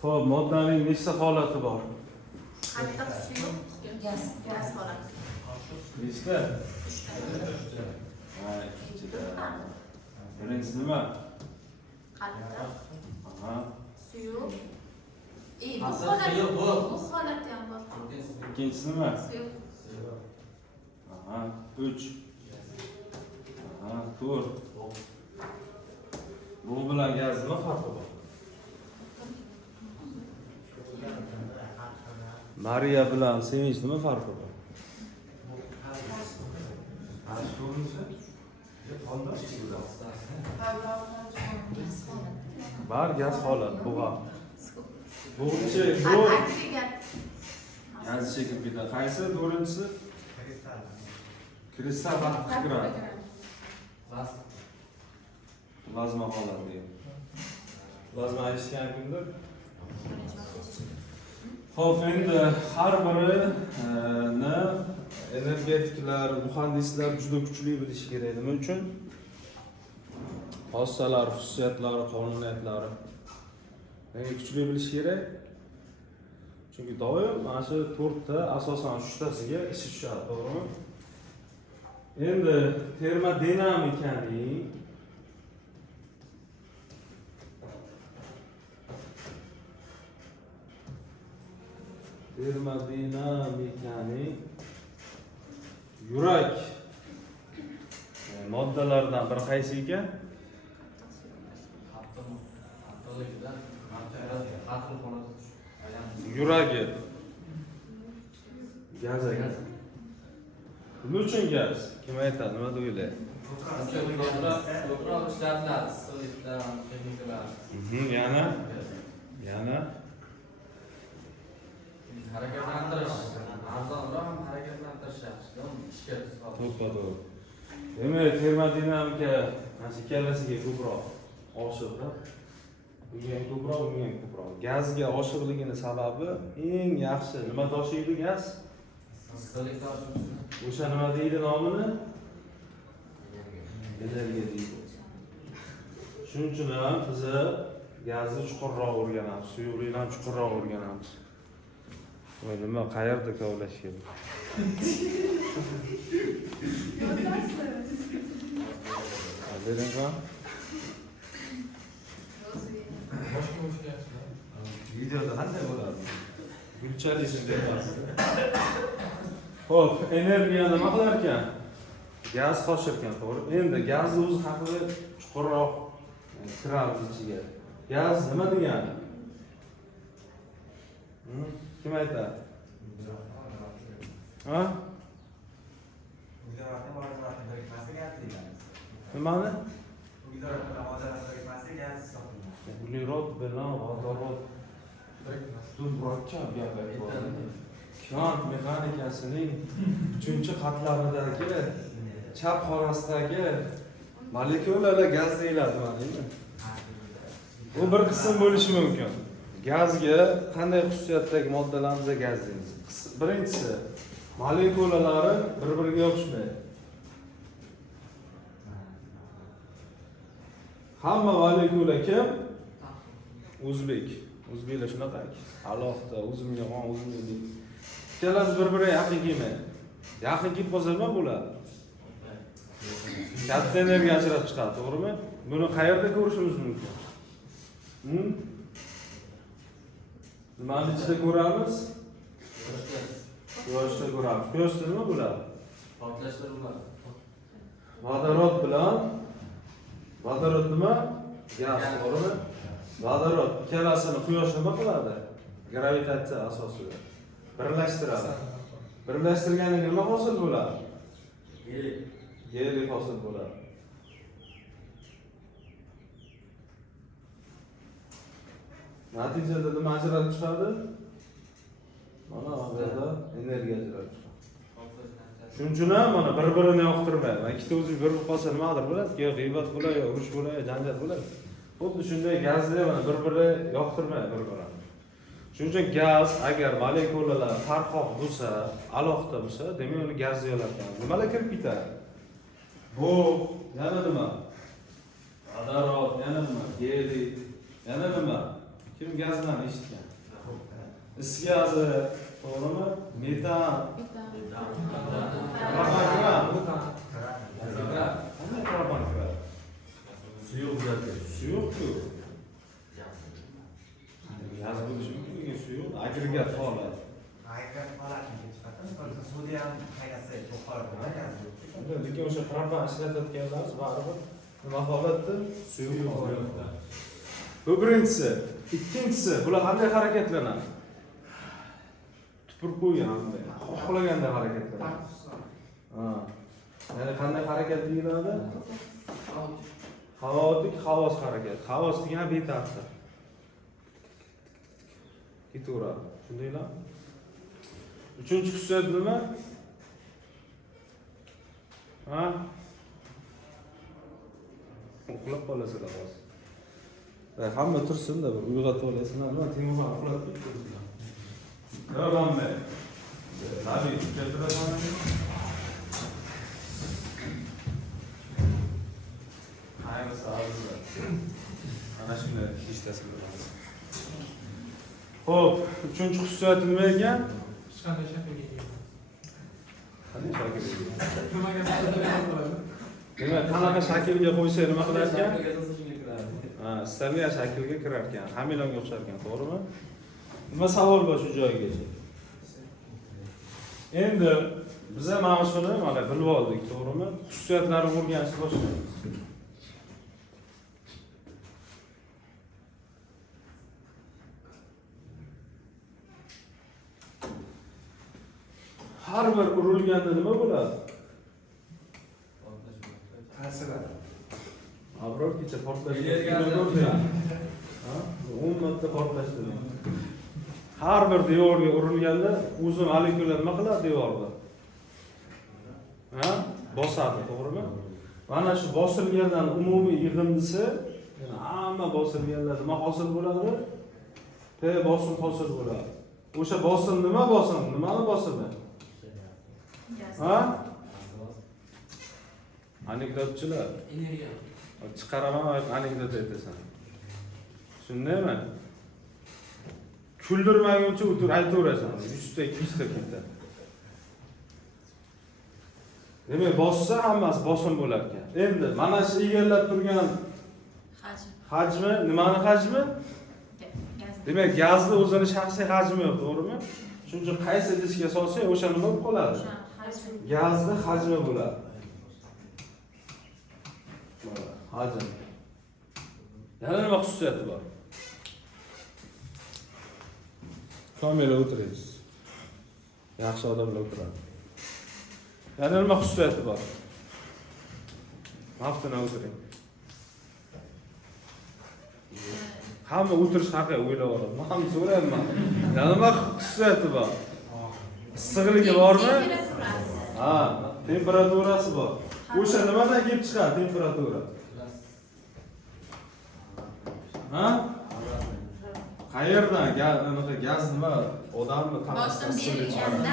Xo'p, moddaning nechta holati bor? Qattiq suyuq, gaz holati. Nechta? 3ta. Ha, ikkita. Birinchisi nima? Qattiq, Aha. suyuq. Suyuq bu. Bu holati ham bor. Ikkinchisi nima? Suyuq. Aha, 3. Aha, 4. Bu bilan gaz nima farqi bor? Mariya bilan Sevinch nima farqi bor? Bar gaz holat, bu ham. Bu Agregat. gaz chekib ketadi. Qaysi to'rtinchisi? Kristal fikrat. Plazma holat deydi. Plazma aytishgan kimdir? Xo'p, endi har birini energetiklar, muhandislar juda kuchli bilishi kerak. Nima uchun? Xossalar, xususiyatlari, qonuniyatlari. Nega kuchli bilish kerak? Chunki doim mana shu 4 ta asosan 3 tasiga ish tushadi, to'g'rimi? Endi termodinamikaning yurak moddalaridan biri qaysi ekan? Yuragi. Gaz ekan. Nima uchun gaz? Kim aytadi? Nima deyiladi? Ko'proq ishlatadi, issiqlikdan, chemikalar. Yana Harakatlantirish. Arzonroq ham harakatlantirish yaxshi. Ishga solish. to'g'ri. Demak, termodinamika mana shu ikkalasiga ko'proq oshiqdi. Bunga ham ko'proq, bunga ham ko'proq. Gazga oshiqligini sababi eng yaxshi nima toshiydi gaz? Issiqlik tashuvchi. O'sha nima deydi nomini? Energiya deydi. Shuning uchun ham biz gazni chuqurroq o'rganamiz, suyuqlikni ham chuqurroq o'rganamiz. Voy, nima qayerda kavlash kerak? Bering ham. Videoda qanday bo'ladi? Gulchali shunday emas. Xo'p, energiya nima qilar ekan? Gaz toshir ekan, to'g'ri? Endi gazni o'zi haqida chuqurroq kiramiz ichiga. Gaz nima degani? Kim aytadi? Ha? Nimani? Uglerod bilan vodorod murakkab gaplar. Kvant mexanikasining 3-qatlamidagi chap xonasidagi molekulalar gaz deyiladi, ma'lummi? Bu bir qism bo'lishi mumkin. Gazga qanday xususiyatdagi moddalarga gaz deymiz? Birinchisi, molekulalari bir-biriga o'xshamaydi. Hamma molekula kim? O'zbek. O'zbeklar shunaqa. Alohida o'zimga qon, o'zimga deydi. Ikkalasi bir-biriga yaqin kelmaydi. Yaqin kelib qolsa nima bo'ladi? Katta energiya ajratib chiqadi, to'g'rimi? Buni qayerda ko'rishimiz mumkin? Nimani ichida ko'ramiz? Quyoshda ko'ramiz. Quyoshda nima bo'ladi? Portlashlar bo'ladi. Vodorod bilan vodorod nima? Gaz, to'g'rimi? Vodorod ikkalasini quyosh nima qiladi? Gravitatsiya asosida birlashtiradi. Birlashtirgandan nima hosil bo'ladi? Geliy hosil bo'ladi. Natijada nima ajralib chiqadi? Mana bu yerda energiya ajralib chiqadi. Shuning uchun ham mana bir-birini yoqtirmaydi. Mana ikkita o'zi bir bo'lib qolsa nimadir bo'ladi? Yo g'iybat bo'ladi, yo urush bo'ladi, janjal bo'ladi. Xuddi shunday gazlar mana bir-biri yoqtirmaydi bir-birini. Shuning uchun gaz agar molekulalar farqoq bo'lsa, alohida bo'lsa, demak uni gaz deylar ekan. Nimalar kirib ketadi? Bu yana nima? Vodorod, yana nima? Geliy, yana nima? Kim gazdan eshitgan? Is gazi, to'g'rimi? Metan, propan kiradi. Qanday propan kiradi? Suyuq-ku. Gaz bo'lishi mumkin, lekin suyuq, agregat holat. Lekin o'sha propan ishlatayotganlar baribir nima holatda? Suyuq holatda. Bu birinchisi. Ikkinchisi, bular qanday harakatlanadi? Tupurib qo'ygan bunday. Xohlaganda harakatlanadi. Ha. Ya'ni qanday harakat deyiladi? Havotik havos harakat. Havos degan betartib. Ketaveradi. Shundaylar. Uchinchi xususiyat nima? Ha? Uxlab qolasizlar hozir. Hamma tursin-da, bir uyg'otib olasizlar. Nima Timurxon uxlab ketdi. Davomda. Tabiiy, keltiraman. Ayni sa'atda. Ana shunday ishlasizlar. Xo'p, uchinchi xususiyat nima ekan? Hech qanday shaklga ega. Qanday shaklga ega? Nimaga bo'ladi? Demak, qanaqa shaklga qo'ysa nima qilar ekan? Shaklga kiradi. Ha, istalgan shaklga kirar ekan. Hamilonga o'xshar ekan, to'g'rimi? Nima savol bor shu joygacha? Endi biz mana shuni mana bilib oldik, to'g'rimi? Xususiyatlarini o'rganishni boshlaymiz. Har bir urilganda nima bo'ladi? Abror kecha portlash bo'ldi. Ha? 10 marta portlash bo'ldi. Har bir devorga urilganda o'zi molekula nima qiladi devorda? Ha? Bosadi, to'g'rimi? Mana shu bosilgandan umumiy yig'indisi, ya'ni hamma bosilganlar nima hosil bo'ladi? P bosim hosil bo'ladi. O'sha bosim nima bosim? Nimani bosimi? Ha? Anekdotchilar. Energiya. Chiqaraman, anekdot aytasan. Shundaymi? Kuldirmaguncha o'tir aytaverasan. 100 ta, 200 ta ketadi. Demak, bossa hammasi bosim bo'lar ekan. Endi mana shu egallab turgan hajmi, nimani hajmi? Demak, gazni o'zini shaxsiy hajmi yo'q, to'g'rimi? Shuning uchun qaysi idishga solsak, o'sha nima bo'lib qoladi? Gazni hajmi bo'ladi. Hajm. Yana nima xususiyati bor? Kamera o'tirasiz. Yaxshi odamlar o'tiradi. Yana nima xususiyati bor? Maftuna o'tiring. Hamma o'tirish haqida o'ylab oladi. Men ham so'rayman. Yana nima xususiyati bor? Issiqligi bormi? Ha, temperaturasi bor. O'sha nimadan kelib chiqadi temperatura? Ha? Qayerdan? Anaqa gaz nima? Odammi Bosim berilganda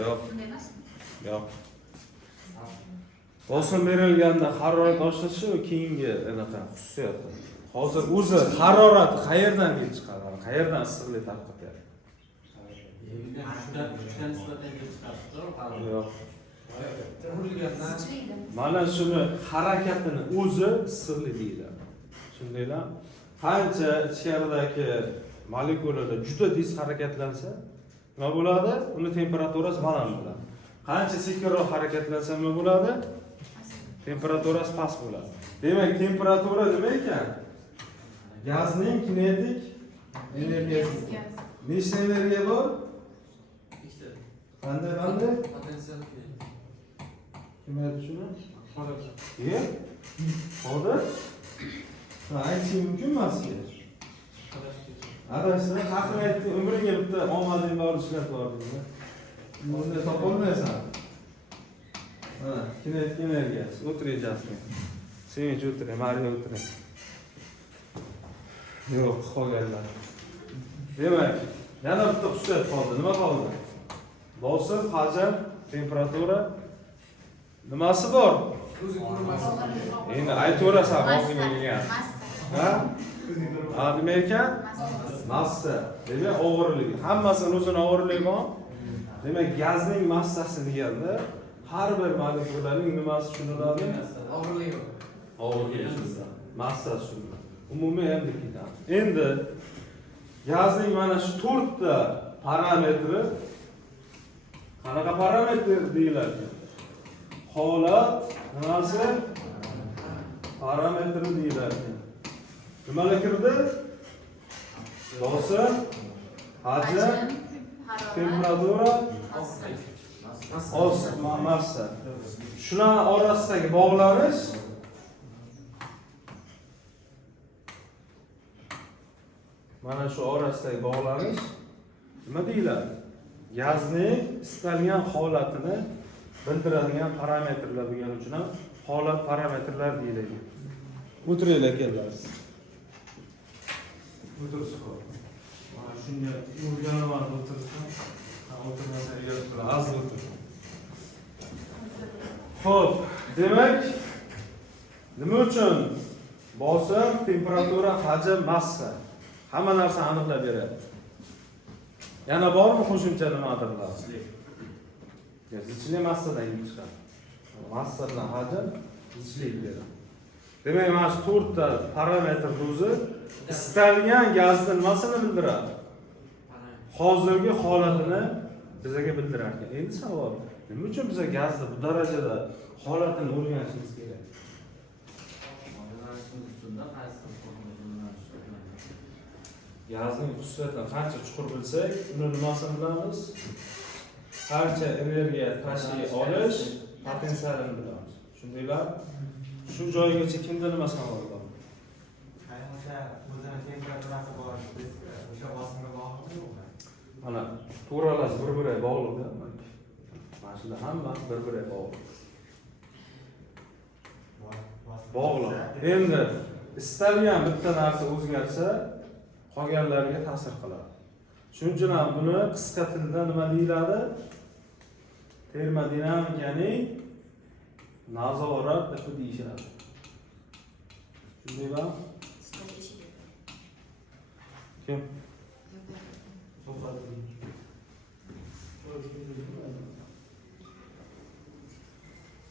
Yo'q. Yo'q. Bosim berilganda harorat oshishi keyingi anaqa xususiyati. Hozir o'zi harorat qayerdan kelib chiqadi? Qayerdan issiqlik tarqatadi? Kuchdan nisbatan kelib chiqadi. Yo'q. Urilgandan Mana shuni harakatini o'zi issiqlik deyiladi. Shundaylar, qancha ichkaridagi molekulalar juda tez harakatlansa, nima bo'ladi? Uni temperaturasi baland bo'ladi. Qancha sekinroq harakatlansa nima bo'ladi? Temperaturasi past bo'ladi. Demak, temperatura nima ekan? Gazning kinetik energiyasi. Nechta energiya bor? Qanday? Potensial Kim aytdi shuni? Hozircha. Hozir? Aytish mumkin emas-ku. Adashni haqni aytdi, umriga bitta omading bor ishlatib yordingmi? Bunday topolmaysan. Mana, kinetik energiyasi. O'tirajasizmi? Sevinch o'tiring, Mariya o'tiring. Yo'q, qolganlar. Demak, yana bitta xususiyat qoldi. Nima qoldi? Bosim, hajm, temperatura. Nimasi bor? O'zi ko'rmasdan. Endi aytaverasan, oldinga kelgan. Ha? Ha, nima ekan? Massa. Demak, og'irligi. Hammasini o'zini og'irligi bor. Demak, gazning massasi deganda har bir molekulaning nimasi tushuniladi? Og'irligi. Og'irligi. Massasi tushuniladi. Umumiy endi ketamiz. Endi gazning mana shu 4 ta parametri qanaqa parametr deyiladi? Holat nimasi? Parametri deyiladi. Nimalar kirdi? Bosim, hajm, temperatura, massa. Shular orasidagi bog'lanish mana shu orasidagi bog'lanish nima deyiladi? Gazning istalgan holatini bildiradigan parametrlar bo'lgani uchun ham holat parametrlar deyiladi. O'tiringlar kelasiz. O'tirsin. Mana shunga o'rganaman o'tirsin. O'tirmasa egilib turadi. Az o'tir. Xo'p, demak nima uchun bosim, temperatura, hajm, massa hamma narsa aniqlab beradi. Yana bormi qo'shimcha nimadirlar? Zichli massadan kelib chiqadi. Massa bilan hajm zichlik beradi. Demak, mana shu 4 ta parametr o'zi istalgan gazni nimasini bildiradi? Hozirgi holatini bizga bildirar ekan. Endi savol, nima uchun biz gazni bu darajada holatini o'rganishimiz kerak? Gazning xususiyatini qancha chuqur bilsak, uni nimasini bilamiz? Qancha energiya tashiy olish potensialini bilamiz. Shundaylar, shu joygacha kimda nima savol bor? O'sha o'zini temperaturasi bor, o'sha bosimga bog'liqmi? Mana to'g'ralasi bir-biriga bog'liq-da. Mana shular hamma bir-biriga bog'liq. Bog'liq. Endi istalgan bitta narsa o'zgarsa, qolganlarga ta'sir qiladi. Shuning uchun ham buni qisqa tilda nima deyiladi? Termodinamikaning nazorat ifi deyishadi. Shundaymi? Kim?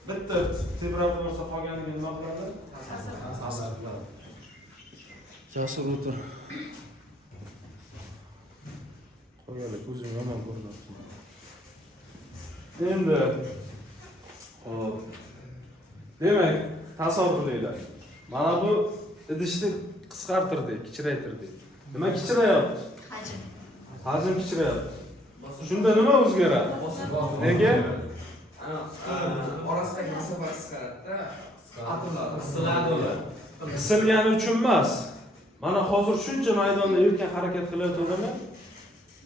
Bitta temperaturasi qolganiga nima qiladi? Ta'sir qiladi. Jasur o'tir. Qo'yaylik, o'zim yomon ko'rinyapti. Endi hop. Demak, tasavvurlaylar. Mana bu idishni qisqartirdik, kichraytirdik. Nima kichrayapti? Hajm. Hajm kichrayapti. Shunda nima o'zgaradi? Nega? Orasidagi masofa qisqaradi-da. Atomlar Qisilgani uchun emas. Mana hozir shuncha maydonda yurgan harakat qilayotganman.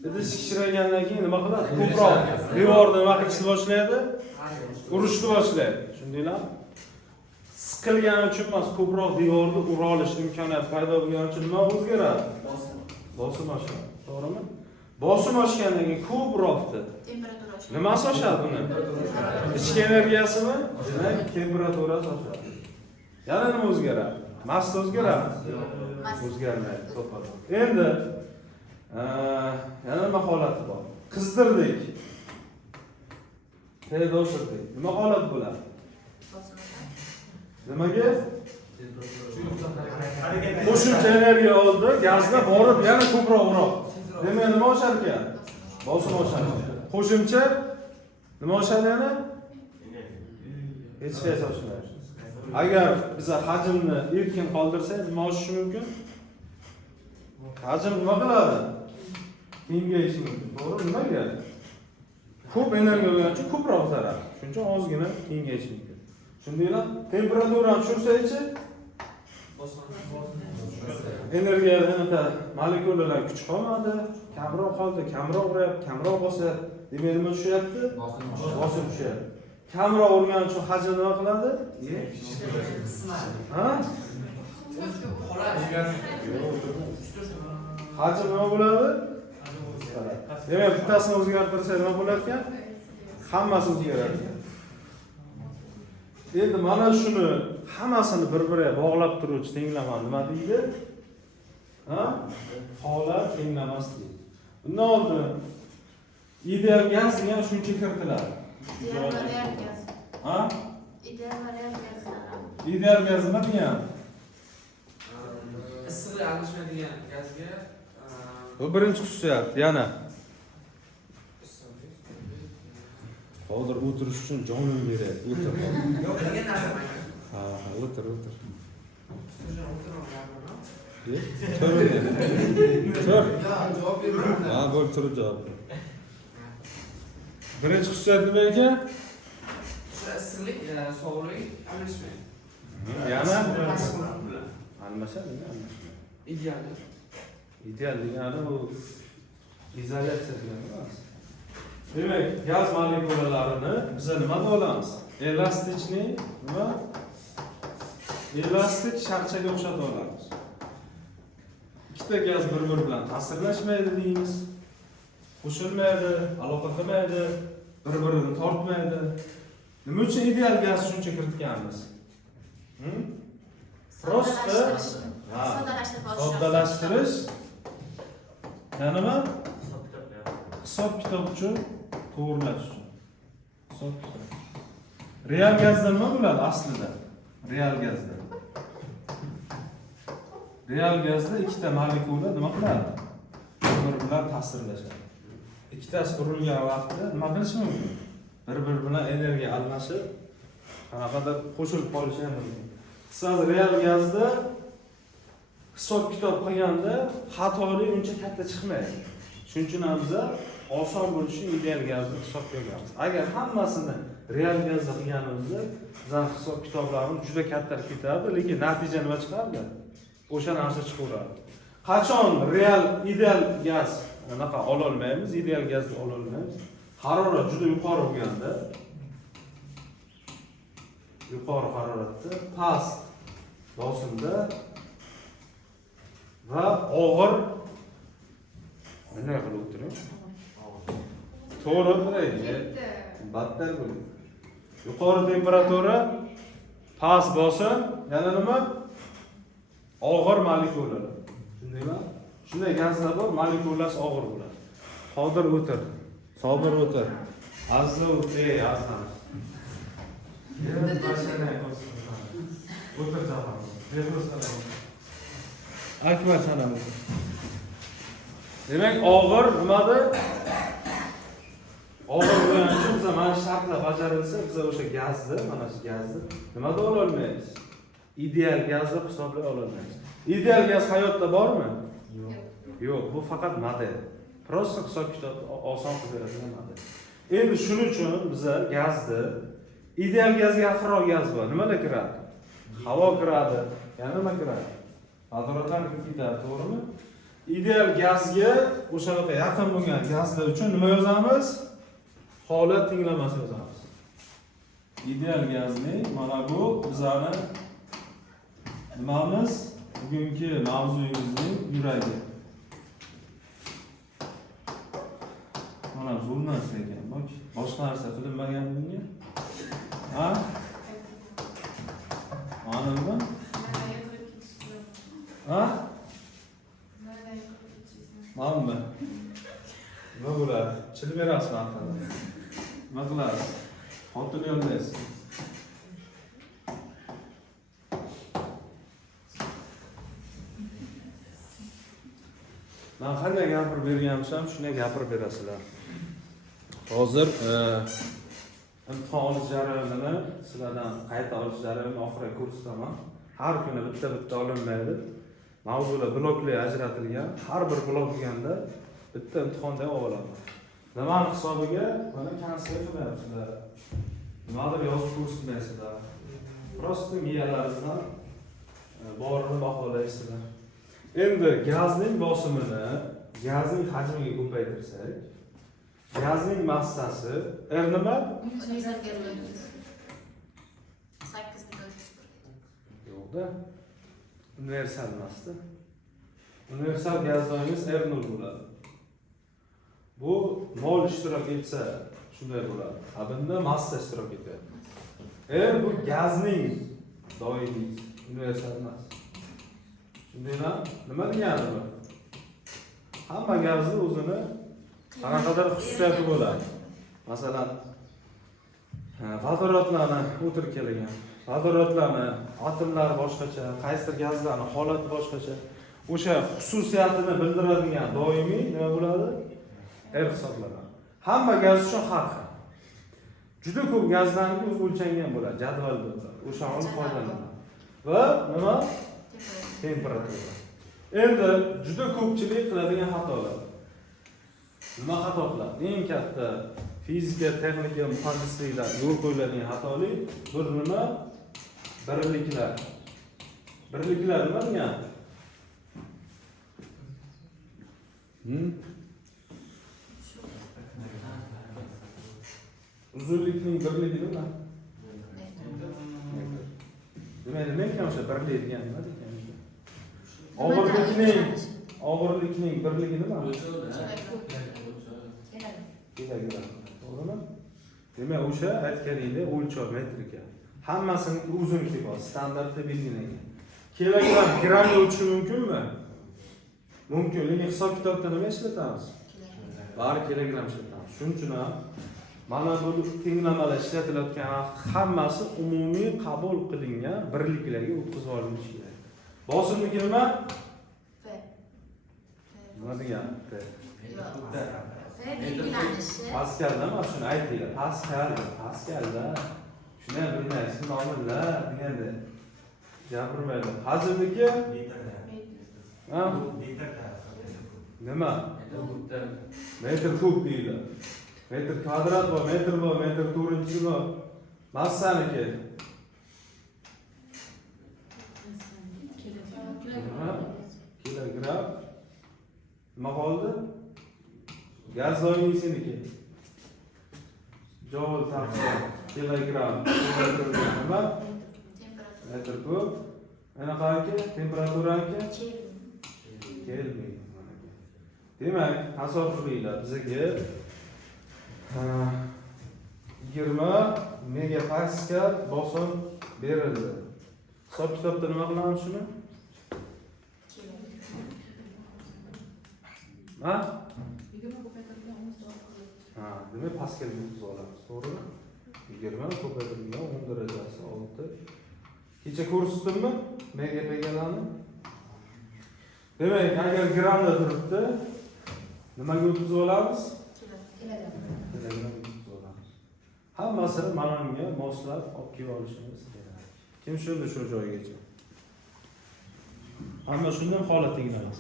Idish kichraygandan keyin nima qiladi? Ko'proq devorni nima qilishni boshlaydi? Urishni boshlaydi. Shundaylar. Siqilgani uchun emas, ko'proq devorni ura olish imkoniyati paydo bo'lgani uchun nima o'zgaradi? Bosim oshadi. To'g'rimi? Bosim oshgandan keyin ko'proqni Temperatura oshadi. nimasi oshadi uni? Ichki energiyasimi? Demak, temperaturasi oshadi. Yana nima o'zgaradi? Massa o'zgaradi? O'zgarmaydi, to'g'ri. Endi yana nima holati bor? Qizdirdik. Tayda oshirdik. Nima holat bo'ladi? Nimaga? Qo'shimcha energiya oldi, gazda borib yana ko'proq uradi. Demak, nima oshar ekan? Bosim oshadi. Qo'shimcha nima oshadi yana? Hech qaysi oshmaydi. Agar biz hajmni erkin qoldirsak, nima oshishi mumkin? Hajm nima qiladi? Kengayishi mumkin. To'g'ri, nimaga? Ko'p energiya bo'lgani uchun ko'proq zararli. Shuning uchun ozgina kengayishi mumkin. Shundaylar, temperaturani tushirsa-chi, energiyadan molekulalar kuch qolmadi, kamroq qoldi, kamroq uryapti, kamroq bosyapti. Demak, nima tushyapti? Bosim tushyapti. Kamroq urgani uchun hajm nima qiladi? Ha? Hajm nima bo'ladi? Demak, bittasini o'zgartirsa nima bo'lar ekan? Hammasi o'zgaradi. Endi mana shuni hammasini bir-biriga bog'lab turuvchi tenglama nima deydi? Ha? Holat tenglamas deydi. Bundan oldin ideal gaz degan shuncha kiritiladi. Ideal va real gaz. Ha? Ideal va real gazlar. Ideal gaz nima degan? Issiqlik almashmaydigan gazga Bu birinchi xususiyat. Yana hozir o'tirish uchun jonim beradi. O'tir. yo'q degan narsa mana. Ha, o'tir. Sizlar o'tirib Tur. Tur. javob bermayman. Ha, bo'l turib javob ber. Birinchi xususiyat nima ekan? O'sha issiqlik, sovuqlik almashmaydi. Yana Bilan. almashadi, almashadi. Ideal. Ideal degani u izolyatsiya degani emas. Demak, gaz molekulalarini biz nimada olamiz? Elastichniy nima? Elastik sharchaga o'xshatib olamiz. Ikkita gaz bir-biri bilan ta'sirlashmaydi deymiz. Qo'shilmaydi, aloqa qilmaydi, bir-birini tortmaydi. Nima uchun ideal gaz shuncha kiritganmiz? Prosta soddalashtirish. Yana nima? Hisob kitob uchun, to'g'rilash uchun. Hisob kitob. Real gazda nima bo'ladi aslida? Real gazda. Real gazda ikkita molekula nima qiladi? Bir-biri bilan ta'sirlashadi. Ikkitasi urilgan vaqtda nima qilishi mumkin? Bir-biri bilan energiya almashib, qanaqadir qo'shilib qolishi ham mumkin. Siz real gazda hisob kitob qilganda xatolik uncha katta chiqmaydi. Shuning uchun ham biz oson bo'lishi uchun ideal gazni hisob qilganmiz. Agar hammasini real gazda qilganimizda bizning hisob kitoblarimiz juda katta ketadi, lekin natija nima chiqardi? O'sha narsa chiqaveradi. Qachon real ideal gaz anaqa ola olmaymiz, ideal gazni ola olmaymiz. Harorat juda yuqori bo'lganda, yuqori haroratda, past bosimda va og'ir bunday qilib o'tiring. To'g'ri bo'laydi. Battar bo'laydi. Yuqori temperatura, past bosim, yana nima? Og'ir molekulalar. Shundaymi? Shunday gazlar bor, molekulasi og'ir bo'ladi. Hozir o'tir. Sobir o'tir. Azza o'tir, azza. O'tir javob. Akmal sanamiz. Demak, og'ir nimada? Og'ir bo'lgani uchun biz mana shartlar bajarilsa, biz o'sha gazni, mana shu gazni nimada ola olmaymiz? Ideal gazni hisoblay olmaymiz. Ideal gaz hayotda bormi? Yo'q, bu faqat model. Prosta hisob kitob oson qilib beradigan model. Endi shuning uchun biz gazni ideal gazga yaqinroq gaz bor. Nimalar kiradi? Havo kiradi. Yana nima kiradi? Vodorodlar kirib ketadi, to'g'rimi? Ideal gazga o'shaga yaqin bo'lgan gazlar uchun nima yozamiz? Holat tenglamasi yozamiz. Ideal gazning mana bu bizani nimamiz? Bugungi mavzuyimizning yuragi. Mana zo'r narsa ekan. Bak, boshqa narsa qilinmagan bunga. Ha? Mana nima? Ha? Mana nima bo'ladi? Chilib berasizmi axir? Nima qilasiz? Xotin yollaysiz. Men qanday gapirib bergansam, shunday gapirib berasizlar. Hozir imtihon olish jarayonini sizlardan qayta olish jarayonini oxirgi kursdaman. Har kuni bitta olinmaydi. Mavzular bloklar ajratilgan. Har bir blok bo'lganda bitta imtihonda olaman. Nimani hisobiga mana kansel qilyapsizlar. Nimadir yozib ko'rsatmaysizlar. Prosta miyalaringizdan borini baholaysizlar. Endi gazning bosimini, gazning hajmiga ko'paytirsak, gazning massasi nima? Yo'qda. Universal emasda. Universal gaz doimiz R0 bo'ladi. Bu mol ishtirok etsa shunday bo'ladi. Bunda massa ishtirok etadi. Bu gazning doimiy, universal emas. Shundaymi? Nima degani bu? Hamma gazni o'zini qanaqadir xususiyati bo'ladi. Masalan, vodorodlarni o'tirib kelgan. Vodorodlarni atomlari boshqacha, qaysidir gazlarning holati boshqacha. O'sha xususiyatini bildiradigan doimiy nima bo'ladi? R hisoblanadi. Hamma gaz uchun har xil. Juda ko'p gazlarning o'zi o'lchangan bo'ladi, jadvalda bo'ladi. O'sha olib foydalanadi. Va nima? Temperatura. Endi juda ko'pchilik qiladigan xatolar. Nima xato qiladi? Eng katta fizika, texnika, muhandislikda yo'l qo'yiladigan xatolik bir nima? Birliklar. Birliklar nima degani? Uzunlikning birligi nima? Demak, nima ekan o'sha birlik degani nima ekan? Og'irlikning birligi nima? Kilogramm. To'g'rimi? Demak, o'sha aytganingda o'lchov metr ekan. Hammasining uzunligi bor, standartda belgilangan. Kilogramm, grammga o'tishi mumkinmi? Mumkin, lekin hisob kitobda nima ishlatamiz? Bari kilogramm ishlatamiz. Shuning uchun ham mana bu tenglamalar ishlatilayotgan hammasi umumiy qabul qilingan birliklarga o'tkazib olinishi kerak. Bosimniki nima? Nima degani? Paskalda mana shuni aytinglar. Paskalda. Shuni bilmaysiz, nomlar deganda gapirmaylar. Hozirniki ha? Nima? Metr kub deydi. Metr kvadrat bor, metr to'rtinchi bor. Massaniki. Kilogramm. Nima qoldi? Gaz doimiysiniki. Joule taqsim kilogramm. Nima? Metr kub. Ana qaraki, temperaturaki? Kelmaydi. Demak, hisob qilinglar. Bizga 20 megapascal bosim berildi. Hisob kitobda nima qilamiz shuni? Ha? Demak, paskalga yozib olamiz, to'g'rimi? 20 ko'paytirilgan 10 darajasi 6. Kecha ko'rsatdimmi? Megapaskalarni. Demak, agar grammda turibdi, nimaga o'tkazib olamiz? Kilogramm o'tkazib olamiz. Hammasini mana bunga moslab olib kelib olishimiz kerak. Kim tushundi shu joygacha? Hamma shundan holat tinglamas.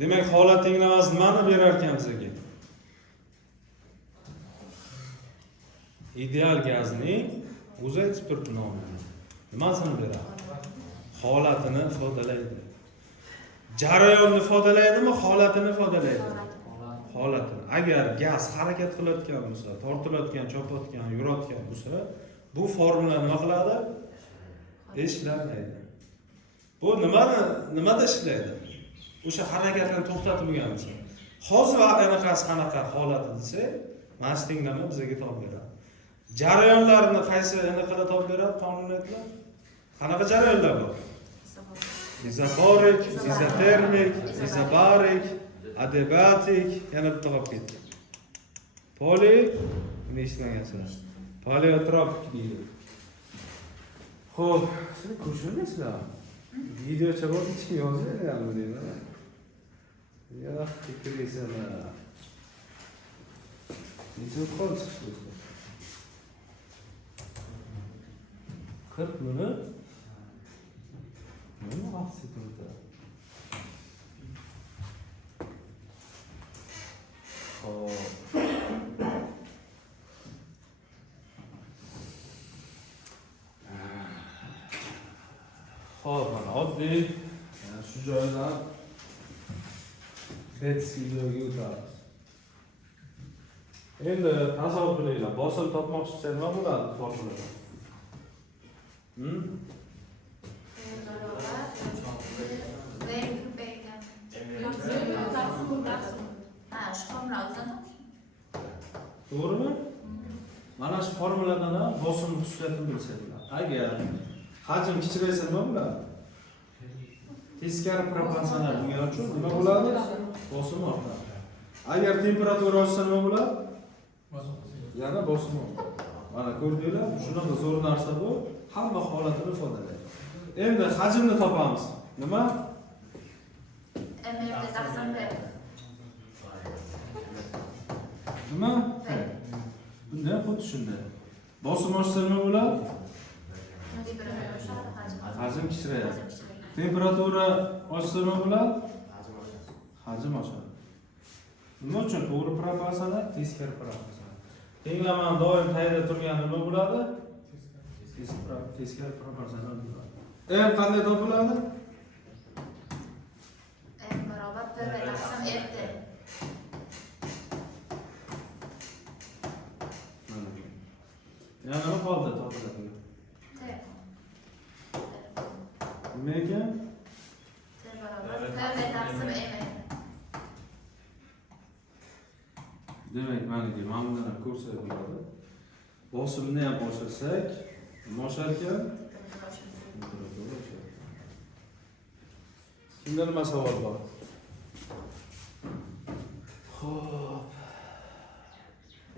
Demak, holat tinglamas nimani berar ekan bizga? Ideal gazning o'zi aytib turibdi nomini. Nimasini beradi? Holatini ifodalaydi. Jarayonni ifodalaydimi, holatini ifodalaydi? Holatini. Agar gaz harakat qilayotgan bo'lsa, tortilayotgan, chopayotgan, yurayotgan bo'lsa, bu formula nima qiladi? Ishlamaydi. Bu nimada ishlaydi? O'sha harakatni to'xtatib bo'lgan bo'lsa. Hozir anaqasi qanaqa holati desa, mana shu tinglama bizga topib beradi. Jarayonlarni qaysi anaqada topib beradi qonuniyatlar? Qanaqa jarayonlar bor? Izobarik, izotermik, izobarik, adiabatik, yana bitta qolib ketdi. Poli, nima eshitmagansiz? Poliotropik deydi. Xo'p, siz ko'rishmaysizlar? Videocha bor, ichki yozyapman deyman. Ya, fikrlaysan. Necha qoldi chiqdi? 40 minut. Nima vaqt ketdi? Xo'p, mana oddiy shu joydan videoga o'tamiz. Endi tasavvur qilinglar, bosim topmoqchi bo'lsa nima bo'ladi formulada? To'g'rimi? Mana shu formuladan ham bosim xususiyatini bilsanglar. Agar Hajm kichraysa nima bo'ladi? Teskari proporsional bo'lgani uchun nima bo'ladi? Bosim ortadi. Agar temperatura oshsa nima bo'ladi? Yana bosim ortadi. Mana ko'rdinglar, shunaqa zo'r narsa bu, hamma holatini ifodalaydi. Endi hajmni topamiz. Nima? Mlga taqsim P. Nima? Bunday xuddi shunday. Bosim oshsa nima bo'ladi? Temperatura oshadi, Hajm kichrayadi. Temperatura oshsa nima bo'ladi? Hajm oshadi. Nima uchun to'g'ri proporsional, teskari proporsional. Tenglamani doim tayyorda turgani nima bo'ladi? Teskari proporsional bo'ladi. M qanday topiladi? M barobar P taqsim RT. Mana bu. Yana nima qoldi topiladi? T. Nima ekan? T barobar P taqsim M. Demak, mana bundan ham ko'rsak bo'ladi. Bosimni ham oshirsak, nima oshar ekan? Kimda nima savol bor? Xo'p.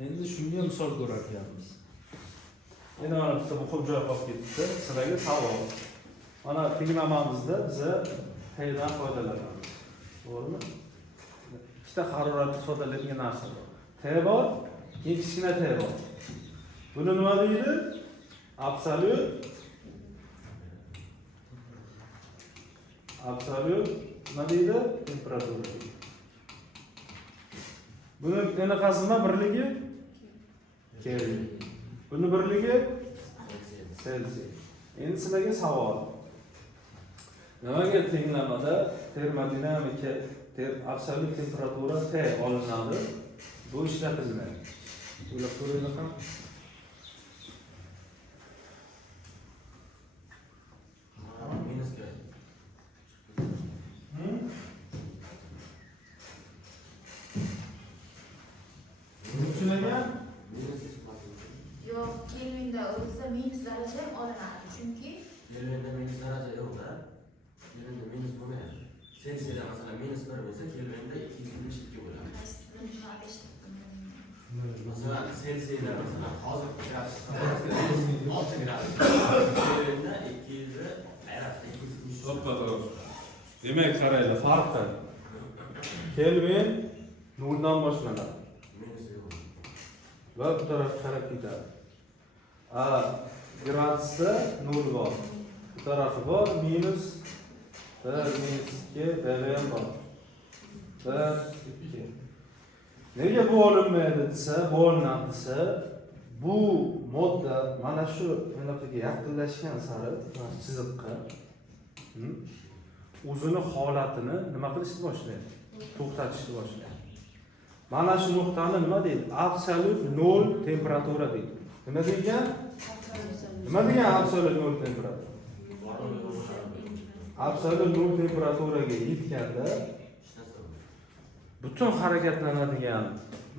Endi shunga misol ko'rar ekanmiz. Endi mana bitta muhim joy qolib ketdi. Sizlarga savol. Mana tinglamamizda biz qayerdan foydalanamiz? To'g'rimi? Ikkita haroratni ifodalaydigan narsa bor. T bor, kichkina T bor. Buni nima deydi? Absolut nima deydi? Temperatura. Buni qanaqasi nima birligi? Kelvin. Buni birligi Celsius. Endi sizlarga savol. Nimaga tenglamada termodinamika absolut temperatura T olinadi? Bu ishlatilmaydi. O'ylab ko'ringlar ham. Yo'q, Kelvinda o'lsa minus daraja ham olinadi. Chunki Kelvinda minus daraja yo'q-da. Kelvinda minus bo'lmaydi. Selsiyada masalan minus 1 bo'lsa, Kelvinda 272 bo'ladi. Masalan, Selsiyada masalan hozir gradus 6 gradus. Kelvinda 200 To'g'ri. Demak, qaranglar, farqi. Kelvin 0 dan boshlanadi. minus yo'q. Va bu tarafga qarab ketadi. Gradusda 0 bor. Bu tarafi bor, minus 1, minus 2, ham bor. 1, 2. Nega bu olinmaydi desa, bu olinadi desa, bu modda mana shu aniqaga yaqinlashgan sari chiziqqa o'zini holatini nima qilishni boshlaydi? To'xtatishni boshlaydi. Mana shu nuqtani nima deydi? Absolut 0 temperatura deydi. Nima degan? Nima degan absolut 0 temperatura? Absolut 0 temperaturaga yetganda butun harakatlanadigan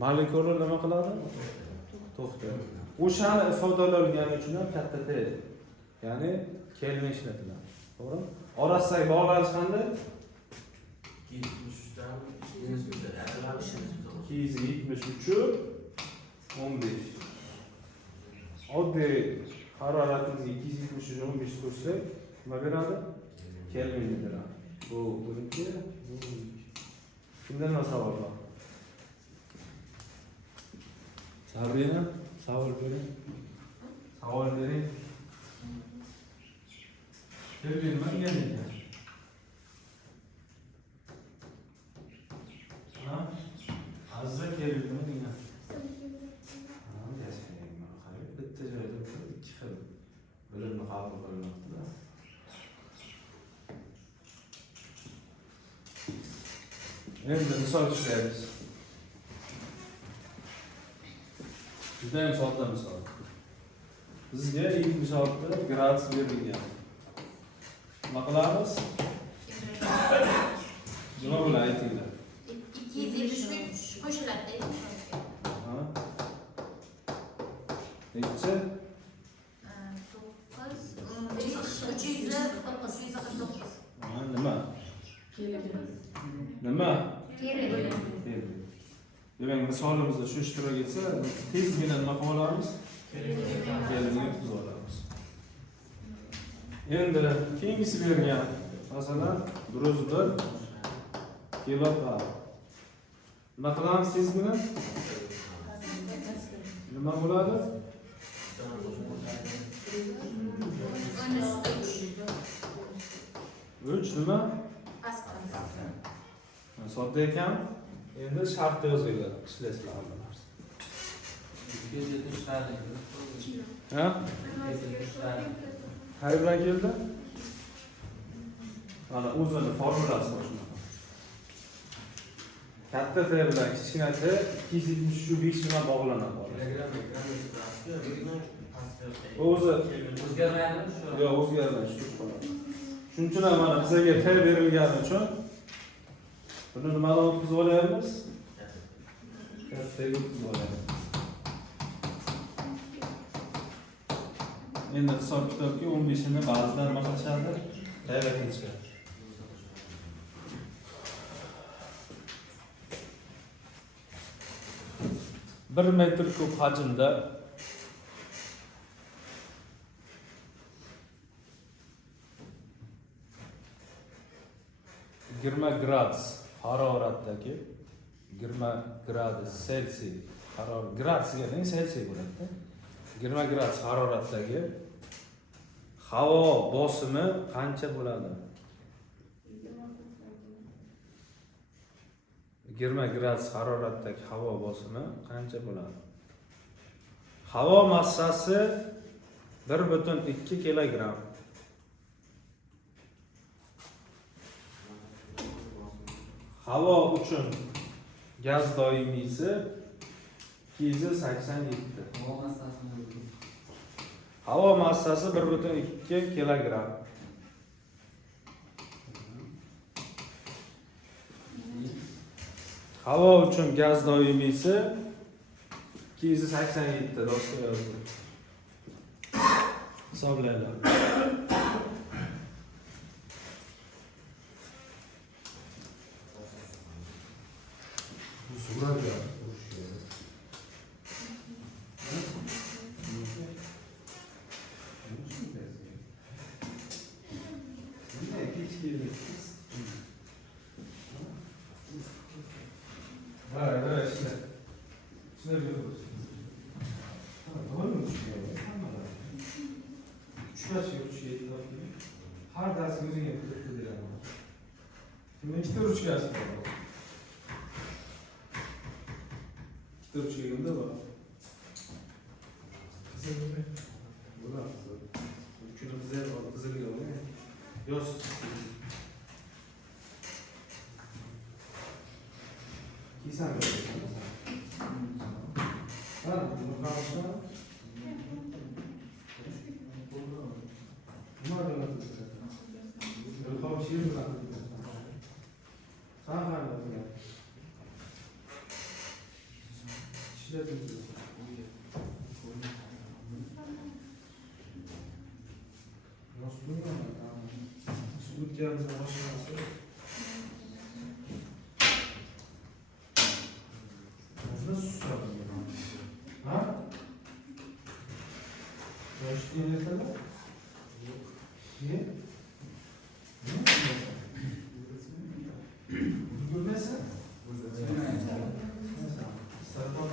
molekulalar nima qiladi? To'xtaydi. O'shani ifodalagani uchun ham katta T. Ya'ni Kelvin ishlatiladi. To'g'rimi? Orasidagi bog'lanish qanday? 273 dan minus 273 15. Oddiy haroratimizga 273 15 qo'shsak, nima beradi? Kelvin beradi. Bu birinchi, bu kimdan nima savol bor? Sabrina, savol bering. Savol bering. Kelvin nima degan ekan? Azza Kelvin nima degan? Bitta joyda ikki xil bilimni qabul qilmoqda. Endi misol ishlaymiz. Juda ham sodda misol. Bizga 76 gradus berilgan. Nima qilamiz? Nima bilan aytinglar? 273 qo'shiladi deydi. Necha? 9, 15, Nima? Kerak. Demak, misolimizda shu ishtirok etsa, tezgina nima qilib olamiz? Kelinni yutqizib olamiz. Endi keyingisi bergan, masalan, 101 kilogram. Nima qilamiz tezgina? Nima bo'ladi? Uch nima? Sodda ekan, endi shartda yozinglar, ishlaysizlar hamma. Ha? Har bilan keldi? Mana o'zini formulasi bor shunaqa. Katta T bilan kichkina T 275 bilan bog'lanadi. O'zi o'zgarmaydi shu. yo'q, o'zgarmaydi, shu qoladi. Shuning uchun ham mana bizga T berilgani uchun buni nimadan o'tkazib olyapmiz? Kattaga o'tkazib olyapmiz. Endi hisob kitobga 15 ni ba'zidan nima qilishadi? Tayyor qilishadi. Bir metr kub hajmda 20 gradus haroratdagi 20 gradus Celsiy harorat gradusga ne Celsiy bo'ladi? 20 gradus haroratdagi havo bosimi qancha bo'ladi? 20 gradus haroratdagi havo bosimi qancha bo'ladi? Havo massasi 1,2 kilogramm. Havo uchun gaz doimiysi 287. Havo massasi 1,2 kilogramm. Havo uchun gaz doimiysi 287 doska yozdim. Hisoblaylar. Har dars o'zingga bitirib beraman. Kimga ikkita ruchkasi bor? Ikkita ruchkagimda bor. Bular kunimizda qizilga bor. Yosh. Kiysan ha, buni qarashda. Nima bo'ladi? Rıkab şey mi bırakıldı? Sağ karnı ya. İşletimiz. Nasıl duyuyor mu? Su geldiğinde başlaması. Nasıl susadın? Ha? Yaşlı yeterli? Niye? Görmezsen? Sarı bakma.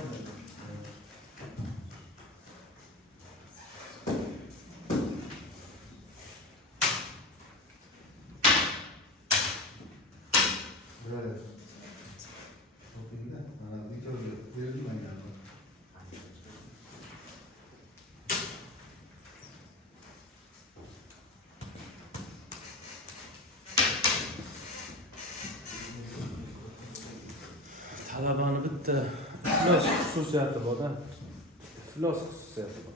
Evet. Çok iyi de. Bir kere verdim ben yani. Talabani bitta iflos xususiyati bor-da. Iflos xususiyati bor.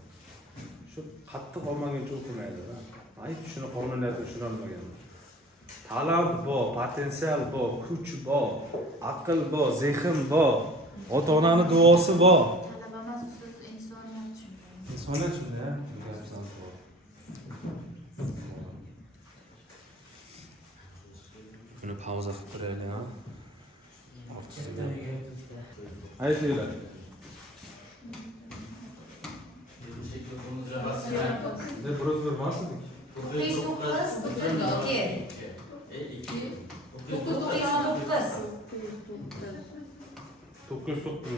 Shu qattiq olmaguncha o'qimaydi-da. Ay, shuni qonuniyatni tushunolmagan. Talant bor, potensial bor, kuch bor, aql bor, zehn bor, ota-onaning duosi bor. Talabamiz siz insoniyat shunday. İnsaniyat shunday, ha? Shuni Şöyle pauza qilib turaylik ha. Aytinglar. Ne biroz bermasdik? Facebook qiz 990.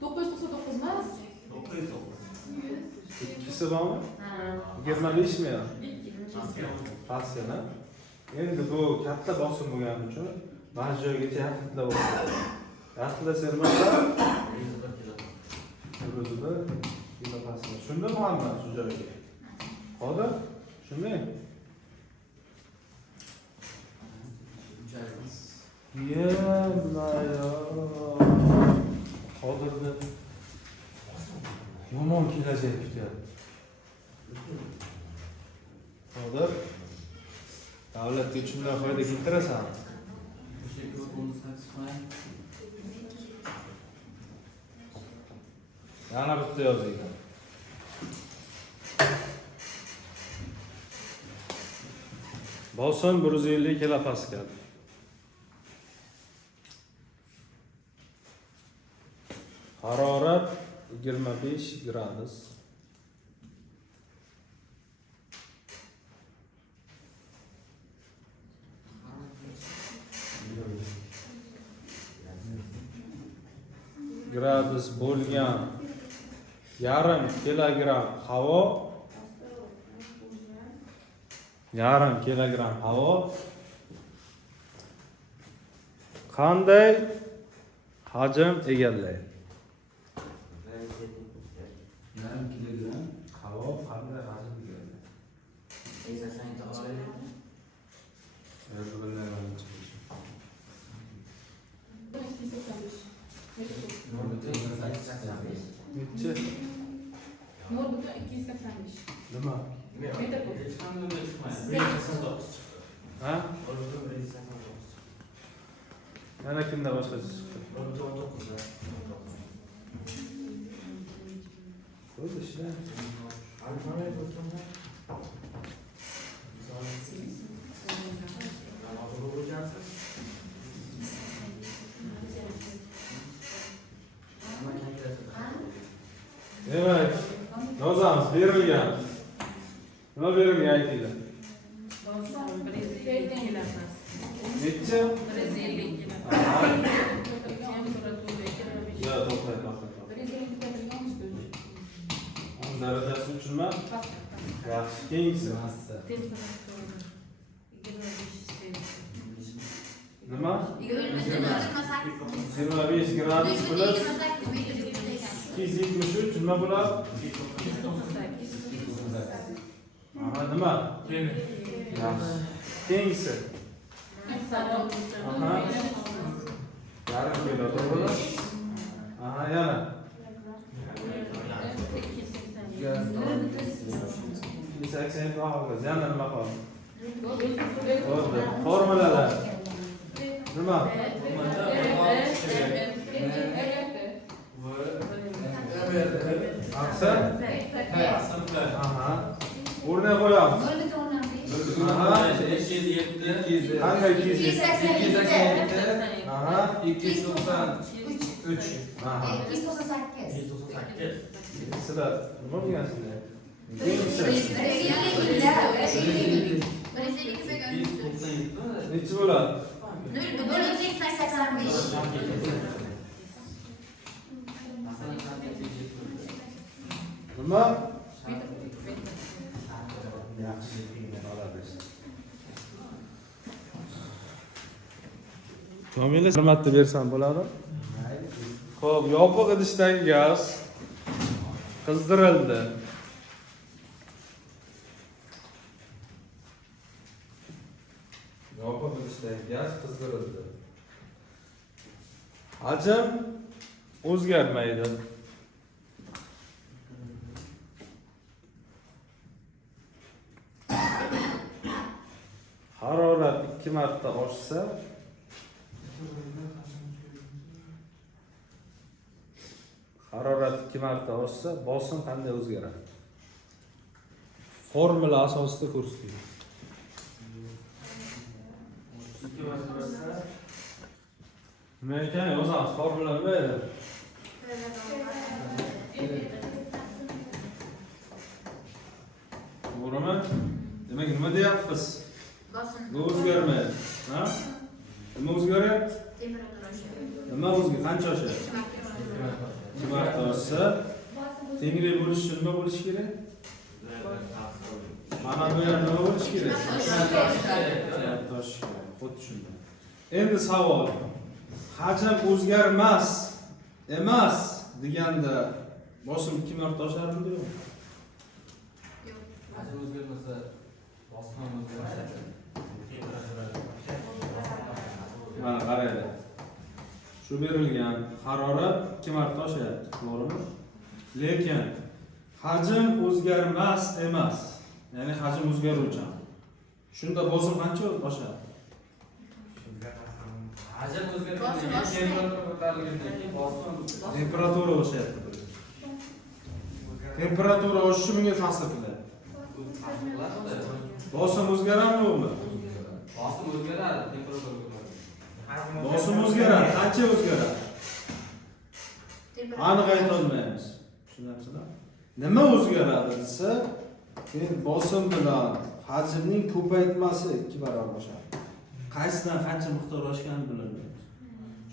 999 emas? İkisi bormi? Yigirmali ya? Pasiya, ha? Endi bu katta bosim bo'lgani uchun ba'zi joygacha yaxlitlab o'tadi. Yaxlitlasanmasa o'zida kilo pasiya. Shunda Muhammad shu joyga. Qodir, shunday. Yemayo. Qodirni yomon kelajak kutyapti. Qodir, davlatga shunday foyda keltirasan. Yana bitta yozaylik. Bosim 150 kilopascal. Harorat 25 gradus. Gradus bo'lgan yarim kilogramm havo, yarim kilogramm havo qanday hajm egallaydi? Yarim kilogramm havo qanday hajm egallaydi? Nechi? Nima? Ha? Yana kimda boshqasi chiqdi? O'zi ishlar. Evet. Yozamiz, berilgan. Nima berilgan aytinglar. Nechi? Yo, to'xtay. Darajasi uchunmi? Yaxshi, keyingisi. Nima? 25 gradus plus 273 nima bo'ladi? Aha, nima? Yaxshi. Keyingisi. Aha. Yarim kilo to'g'ri. Aha, yana. 280 ho'kiz. Yana nima qoldi? Bo'ldi. Formulalar. Nima? Aqsa? Aha. O'rniga qo'yamiz. Aha. 207. Qanday 287? Aha. 293. Aha. 298. Sizlar nima bo'lgansizlar? Keyingisi. Nechi bo'ladi? 0,85. Nima? Yaxshi. Olamiz. Kamila bir marta bersam bo'ladi? Xo'p, yopiq idishdagi gaz qizdirildi. Yopiq idishdagi gaz qizdirildi. Hajm o'zgarmaydi. Harorat 2 marta oshsa bosim qanday o'zgaradi? Formula asosida ko'rsatiladi. 2 2 marta bo'lsa nima ekan yozamiz formula nima edi? To'g'rimi? Demak nima deyapmiz? Bosim. Bu o'zgarmaydi. Ha? Nima o'zgaryapti? Temperatura oshadi. Nima qancha oshadi? 2 marta oshsa, tenglik bo'lish uchun nima bo'lish kerak? Mana bu yer nima bo'lish kerak? Tosh kerak. Xuddi shunday. Endi savol. Hajm o'zgarmas emas deganda bosim 2 marta oshadimi yo'qmi? hajm o'zgarmasa bosim ham o'zgaradi. Mana qaraylik. Shu berilgan harorat 2 marta oshyapti, to'g'rimi? Lekin hajm o'zgarmas emas. Ya'ni hajm o'zgaruvchan. Shunda bosim qancha oshadi? Hajm o'zgargandan Bosim keyin oshmaydi. temperatura ko'tarilgandan keyin bosim Temperatura oshyapti. Temperatura oshishi bunga ta'sir qiladi. Bosim o'zgaradimi yo'qmi? bosim o'zgaradi, temperatura ko'tariladi. Bosim o'zgaradi, qancha o'zgaradi? Aniq ayta olmaymiz. Tushunasizlar? Nima o'zgaradi desa, men bosim bilan hajmning ko'paytmasi 2 barobar oshadi. Qaysidan qancha miqdor oshganini bilmaymiz.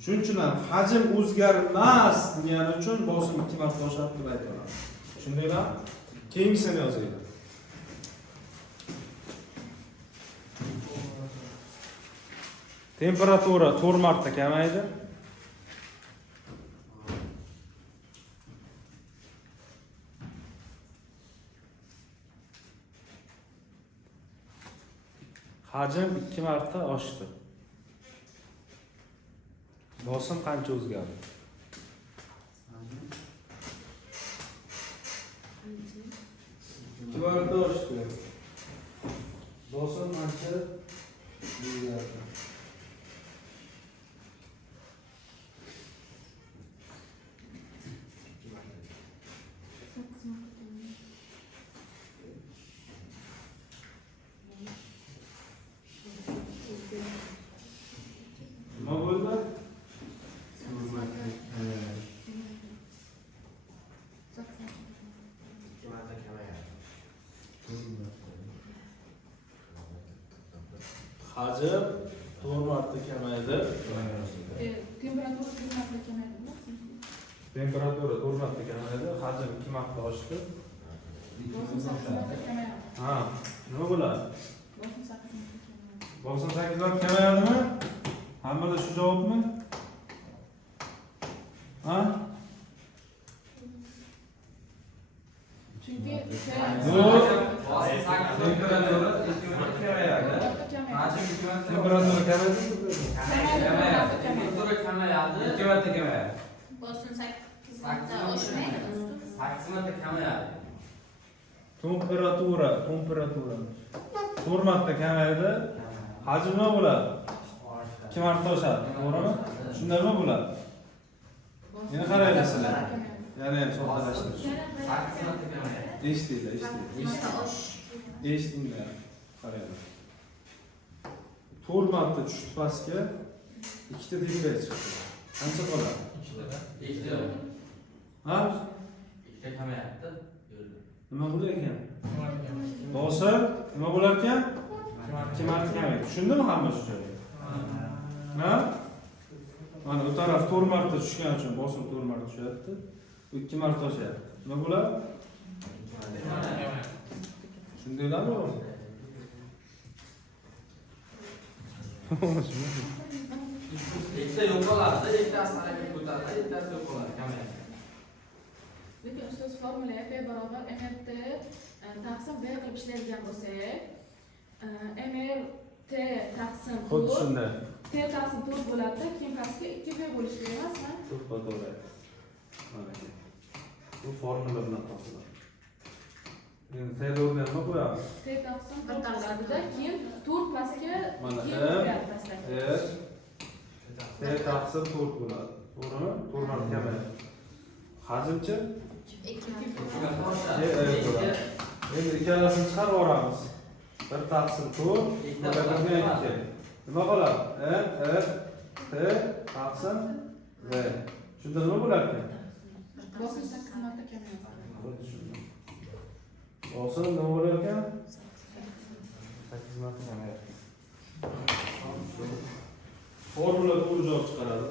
Shuning uchun ham hajm o'zgarmas degani uchun bosim 2 marta oshadi deb aytamiz. Shundaymi? Keyingisini yozaylik. Temperatura 4 marta kamaydi. Hajm 2 marta oshdi. Bosim qancha o'zgardi? İki marta oshdi. Bosim qancha o'zgardi? Nima bo'ldi? Hajm 4 marta kamaydi. Temperatura 4 marta kamaydi. Temperatura 4 marta kamaydi, hajm 2 marta oshdi. Bosim 8 marta kamayadi. Ha, nima bo'ladi? Bosim 8 marta kamayadi. Bosim 8 marta kamayadimi? Hammada shu javobmi? Ha? Chunki Yo'q. bosim 8 temperatura 2 marta kamayadi. Hajm 2 marta Temperatura kamaydi. kamayadi. Temperatura kamayadi. 2 marta kamayadi. Bosim 8 marta oshmaydi. 8 marta kamayadi. Temperatura 4 marta kamaydi. Hajm nima bo'ladi? 2 marta oshadi, to'g'rimi? Shunda nima bo'ladi? Yana qaraylik sizlar. Yana soddalashtirish. 8 marta kamayadi. Eshitinglar. Marta osh. Eshitinglar. Qaranglar. 4 marta tushdi pastga, 2 ta tepkiga chiqdi. Qancha qoladi? 2 ta. Ha? 2 ta kamayapti. Nima bo'lar ekan? Bosim nima bo'lar ekan? 2 marta kamaydi. Tushundimi hamma shu joyda? Ha? Mana bu taraf 4 marta tushgani uchun bosim 4 marta tushyapti. Bu 2 marta oshadi. Nima bo'ladi? Shundaylarmi? Ikkita yo'qoladi, ikkitasi harakat ko'tariladi, ikkitasi yo'qoladi, kamayadi. Lekin ustoz formula P barobar MRT taqsim V qilib ishlaydigan bo'lsak, MRT taqsim Xuddi 4 shunday. T taqsim 4 bo'ladi, keyin pastga 2V bo'lish kerak emasmi? To'g'ri. Mana aka. Bu formula bilan topiladi. Endi tayyor nima qo'yamiz? T taqsim 4 bo'ladida, keyin 4 pastga Mana 2 M, qo'yadi pastga. T taqsim 4 bo'ladi. To'g'rimi? 4 marta kamayadi. Hajmchi? 2 marta. Ikki marta oshadi. bo'ladi. Endi ikkalasini chiqarib yuboramiz. 1 taqsim 4, Ikkita birga 2. Nima qoladi? M, R, T taqsim V. Shunda nima bo'lar ekan? Bosim 8 marta kamayadi. Bosim nima bo'lar ekan? 8 marta kamayadi. Formula to'g'ri javob chiqaradi.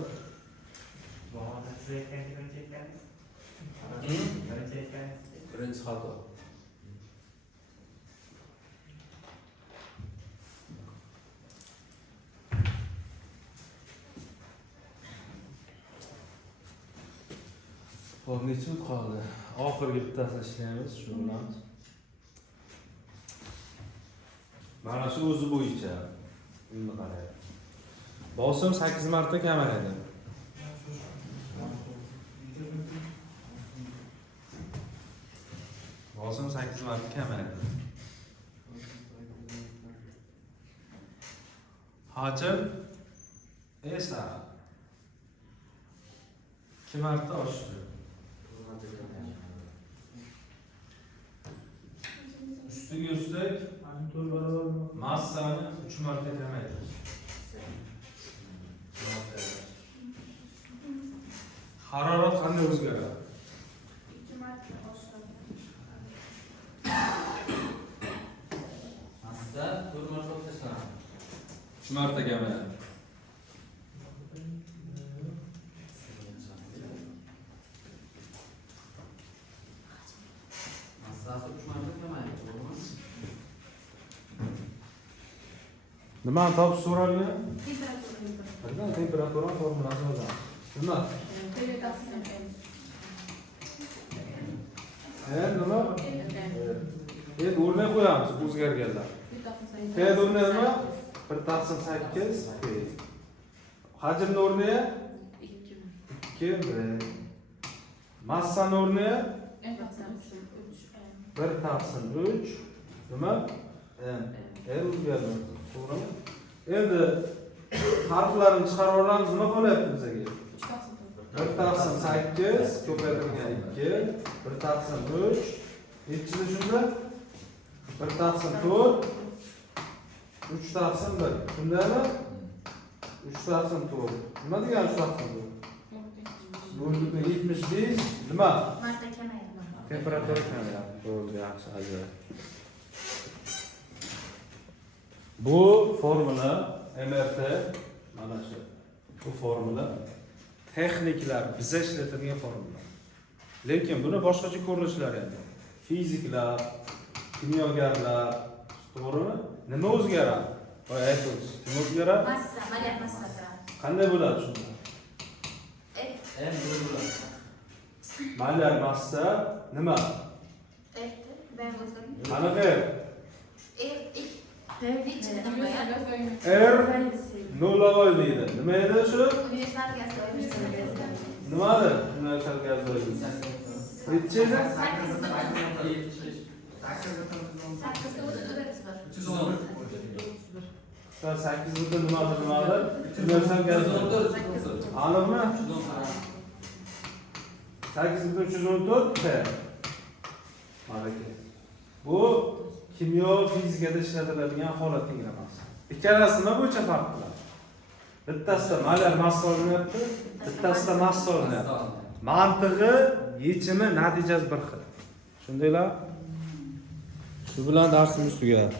Birinchi xato. Hop, necha qoldi? Oxirgi bittasini ishlaymiz shu bilan. Mana shu o'zi bo'yicha. Endi qaraylik. Bosim 8 marta kamayadi. Bosim 8 marta kamayadi. Hajm esa 2 marta oshdi. Ustiga ustak massani 3 marta kamaytirdi. Harorat qanday o'zgaradi? 2 marta oshadi. Massa 4 marta tashlanadi. 3 marta kamayadi. Massasi 3 marta kamayadi, to'g'rimi? Nimani topib so'ralgan? Temperatura. Temperatura formulasini yozamiz. Nima? T taqsim M. Nima? Endi o'rnay qo'yamiz o'zgarganlar. T o'rniga nima? 1 taqsim 8 P. Hajmni o'rniga 2 1. Massani o'rniga M taqsim 3. 1 taqsim 3 nima? M. L o'zgardi. To'g'rimi? Endi harflarni chiqarib olamiz, nima qolyapti bizga? 1 taqsim 8 ko'paytirilgan 2, 1 taqsim 3, nechida shunda? 1 taqsim 4, 3 taqsim 1. Shundami? 3 taqsim 4. Nima degani 3 taqsim 4? 75 nima? Marta kamayadi. Temperatura kamayadi. Bo'ldi, yaxshi, ajoyib. Bu formula MRT mana shu. Bu formula texniklar biza ishlatilgan formula. Lekin buni boshqacha ko'rinishlari ham bor. Fiziklar, kimyogarlar, to'g'rimi? Nima o'zgaradi? Voy aytamiz. Nima o'zgaradi? Massa, malyar massasi. Qanday bo'ladi shunda? M bo'ladi. Malyar massa nima? Ben o'zgardim. Qanaqa? R R nolavoy deydi. Nima edi shu? universal gaz Nimadi? Universal gaz deydi. Necha edi? 8 butun nimadir? Universal gaz. Aniqmi? 8 butun 314 T. Malaka. Bu kimyo fizikada ishlatiladigan holat tenglamasi. Ikkalasi nima bo'yicha farq qiladi? Bittasida malyar massa olinyapti, bittasida massa olinyapti. Mantig'i, yechimi, natijasi bir xil. Shundaylar. Shu bilan darsimiz tugadi.